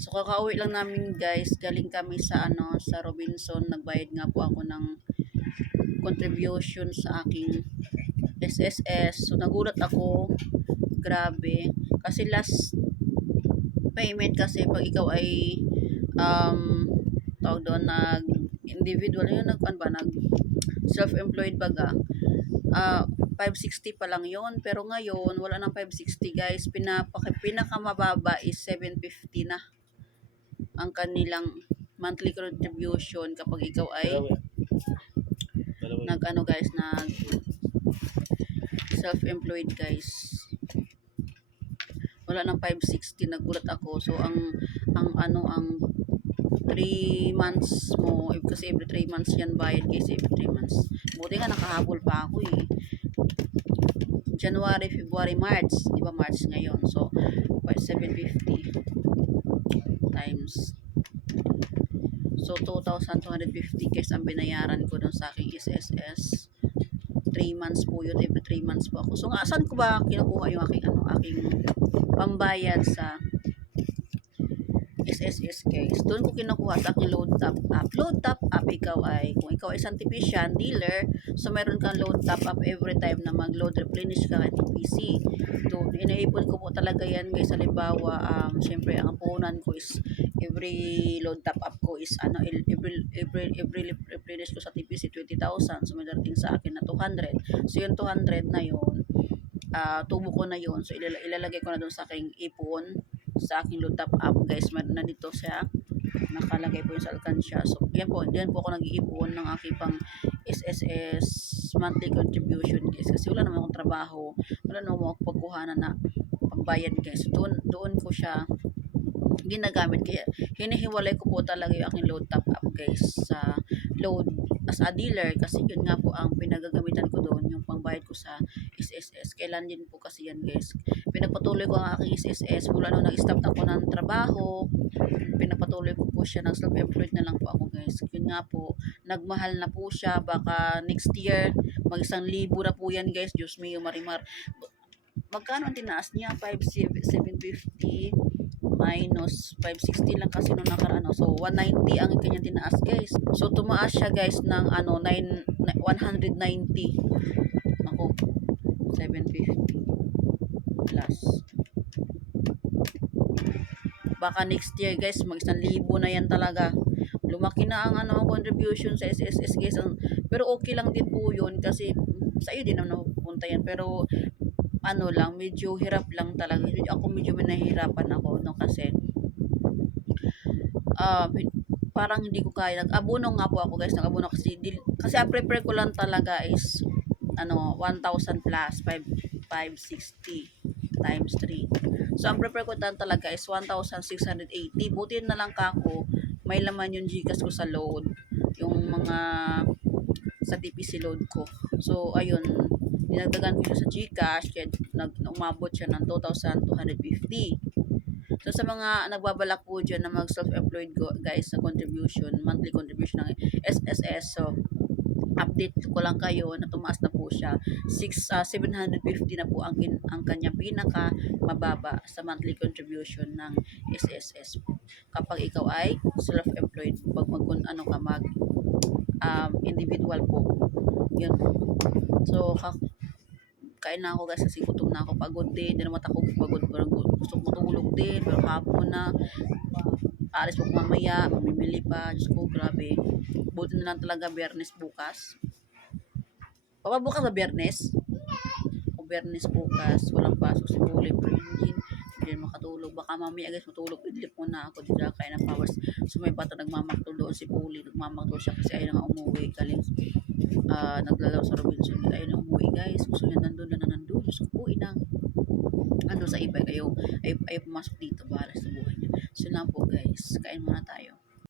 So kakauwi lang namin guys, galing kami sa sa Robinson, nagbayad nga po ako ng contribution sa aking SSS. So nagulat ako, grabe. Kasi last payment kasi pag ikaw ay tawag doon nag individual yun nag self-employed baga 560 pa lang yon, pero ngayon wala nang 560 guys, pinakamababa is 750 na ang kanilang monthly contribution kapag ikaw ay nag guys, nag self-employed guys. Wala nang 560, nagulat ako. So ang 3 months mo, kasi every 3 months yan bayad guys, every 3 months. Buti nga nakahabol pa ako eh. January, February, March, di ba March ngayon. So 750 times, so 2,250 guys ang binayaran ko dun sa aking SSS. 3 months po yun, every 3 months po ako. So saan ko ba kinukuha yung aking pambayad sa SSS guys? Doon ko kinukuha sa aking load top up. Load top up, kung ikaw ay isang TPCian dealer, so meron kang load top up every time na mag-load replenish ka kay TPC. Doon, inaipon ko po talaga yan guys. Halimbawa, syempre ang puhunan ko is every load top up ko is every replenish ko sa TPC 20,000. So may darating sa akin na 200. So yung 200 na yun, tubo ko na yun. So ilalagay ko na doon sa aking ipon, sa aking load top up guys. Meron na dito siya, nakalagay po yung sa alkansya. So yan po ako nag-iipon ng aking pang SSS monthly contribution guys, kasi wala naman akong trabaho, wala naman akong pagkuhanan na pambayad guys. Doon ko siya ginagamit, kaya hinihiwalay ko po talaga yung aking load top up guys sa load as a dealer, kasi yun nga po ang pinagagamitan ko doon, yung pangbayad ko sa SSS. Kailan din po kasi yan guys, pinagpatuloy ko ang aking SSS mula nung nag-stop na po ng trabaho, pinagpatuloy ko po siya, ng self-employed na lang po ako guys. Yun nga po, nagmahal na po siya, baka next year mag 1,000 na po yan guys. Diyos mio marimar, magkano ang tinaas niya? 750 minus 560 lang kasi nung nakaraan. So 190 ang kanyang tinaas guys. So tumaas siya guys ng 190. Ako 750 plus, baka next year guys mag 1,000 na yan talaga. Lumaki na ang contribution sa SSS guys. Pero okay lang din po yun, kasi sa iyo din naman napupunta yan. Pero lang, medyo hirap lang talaga. Ako medyo nahihirapan ako, no, kasi parang hindi ko kaya. Nag-abono nga po ako guys, nag-abono kasi ang prepare ko lang talaga is 1,000 plus 560 times 3. So ang prepare ko talaga is 1,680. Buti na lang kako may laman yung GCash ko sa load, yung mga sa TPC load ko. So ayun, dinagdagan ko siya sa GCash, kaya umabot siya ng 2,250. So sa mga nagbabalak po dyan na mag self-employed guys, sa contribution, monthly contribution ng SSS, so update ko lang kayo na tumaas na po siya. 750 na po ang kanyang pinaka mababa sa monthly contribution ng SSS kapag ikaw ay self-employed. Pag mag individual po, yun. So kain na ako guys, kasi gutom na ako, pagod din, hindi naman ako pagod, pero gusto ko matulog din, pero hapon na, alis po mamaya, mamimili pa. Diyos ko, grabe, buti na lang talaga Biyernes bukas. Bukas ba Biyernes? O Biyernes bukas, walang pasok si Puli, pero hindi makatulog. Baka mamaya guys matulog, idlip muna ako dito kaya ng powers. So may bata nagmamaktol doon, si Puli nagmamaktol siya kasi ayaw na nga umuwi, galing naglalaro sa Robinson, ayaw na umuwi guys. Gusto niya nandun. Diyos ko po, sa iba, ayaw pumasok dito, bahala sa buhay niya. So lang po guys, kain muna tayo.